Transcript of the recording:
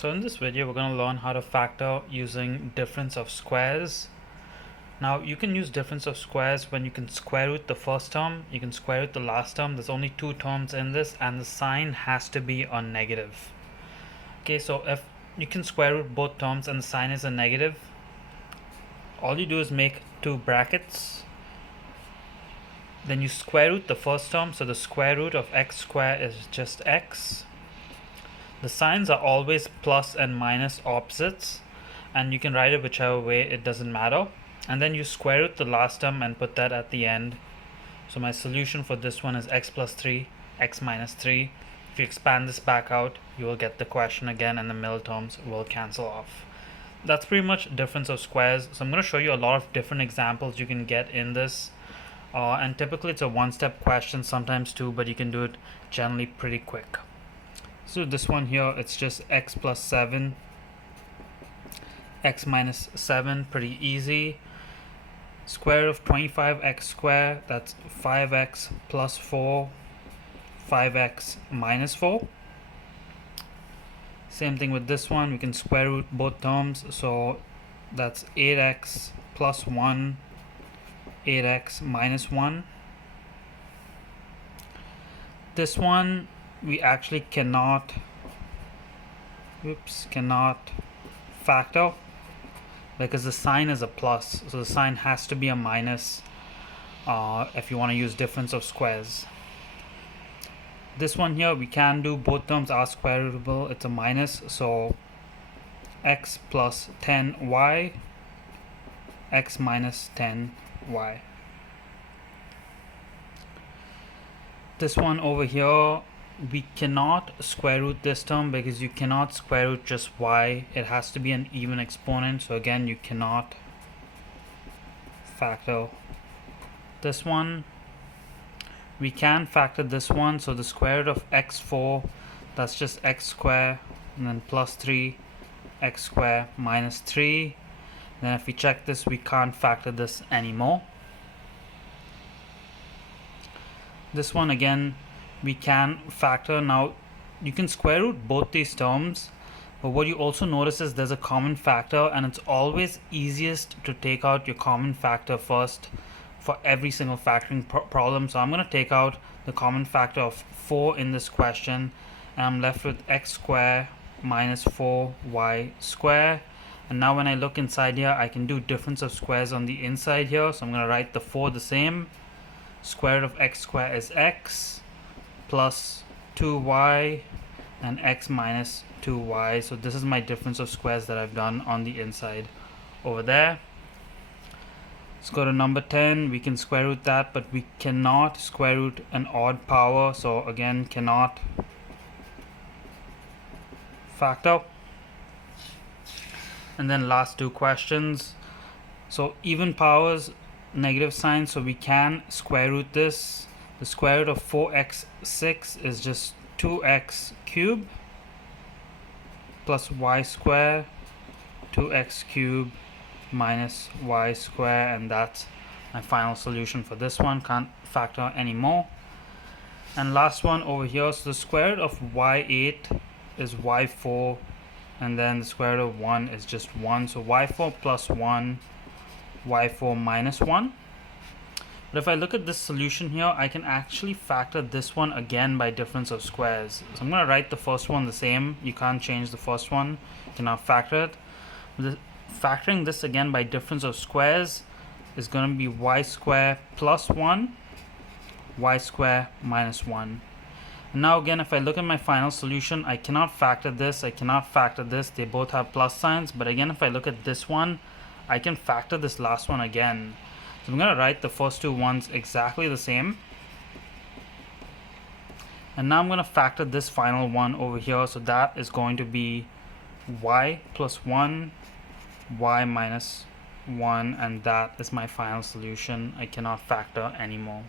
So in this video we're going to learn how to factor using difference of squares. Now you can use difference of squares when you can square root the first term, you can square root the last term. There's only two terms in this and the sign has to be a negative. Okay, so if you can square root both terms and the sign is a negative, all you do is make two brackets. Then you square root the first term, so the square root of x squared is just x. The signs are always plus and minus opposites, and you can write it whichever way, it doesn't matter. And then you square root the last term and put that at the end. So my solution for this one is x plus 3, x minus 3. If you expand this back out, you will get the question again and the middle terms will cancel off. That's pretty much difference of squares. So I'm going to show you a lot of different examples you can get in this. And typically it's a one-step question, sometimes two, but you can do it generally pretty quick. So this one here, it's just x plus 7, x minus 7, pretty easy. Square root of 25x squared, that's 5x plus 4, 5x minus 4. Same thing with this one, we can square root both terms, so that's 8x plus 1, 8x minus 1. This one we actually cannot factor because the sign is a plus, so the sign has to be a minus if you want to use difference of squares. This one here we can do, both terms are square rootable, it's a minus, so x plus 10y, x minus 10y. This one over here, we cannot square root this term because you cannot square root just y, it has to be an even exponent, so again you cannot factor this one. We can factor this one, so the square root of x4, that's just x squared, and then plus 3 x squared minus 3. Then if we check this, we can't factor this anymore. This one again we can factor. Now you can square root both these terms, but what you also notice is there's a common factor, and it's always easiest to take out your common factor first for every single factoring problem. So I'm going to take out the common factor of 4 in this question, and I'm left with x squared minus 4y squared. And now when I look inside here, I can do difference of squares on the inside here, so I'm going to write the 4 the same. Square root of x squared is x plus 2y and x minus 2y. So this is my difference of squares that I've done on the inside over there. Let's go to number 10. We can square root that, but we cannot square root an odd power, so again cannot factor. And then last two questions, so even powers, negative sign, so we can square root this. The square root of 4x6 is just 2x cubed plus y squared, 2x cubed minus y squared, and that's my final solution for this one. Can't factor anymore. And last one over here, so the square root of y8 is y4, and then the square root of 1 is just 1, so y4 plus 1, y4 minus 1. But if I look at this solution here, I can actually factor this one again by difference of squares. So I'm going to write the first one the same. You can't change the first one. You cannot factor it. Factoring this again by difference of squares is going to be y squared plus 1, y squared minus 1. And now again, if I look at my final solution, I cannot factor this, I cannot factor this. They both have plus signs. But again, if I look at this one, I can factor this last one again. So I'm going to write the first two ones exactly the same. And now I'm going to factor this final one over here. So that is going to be y plus 1, y minus 1, and that is my final solution. I cannot factor anymore.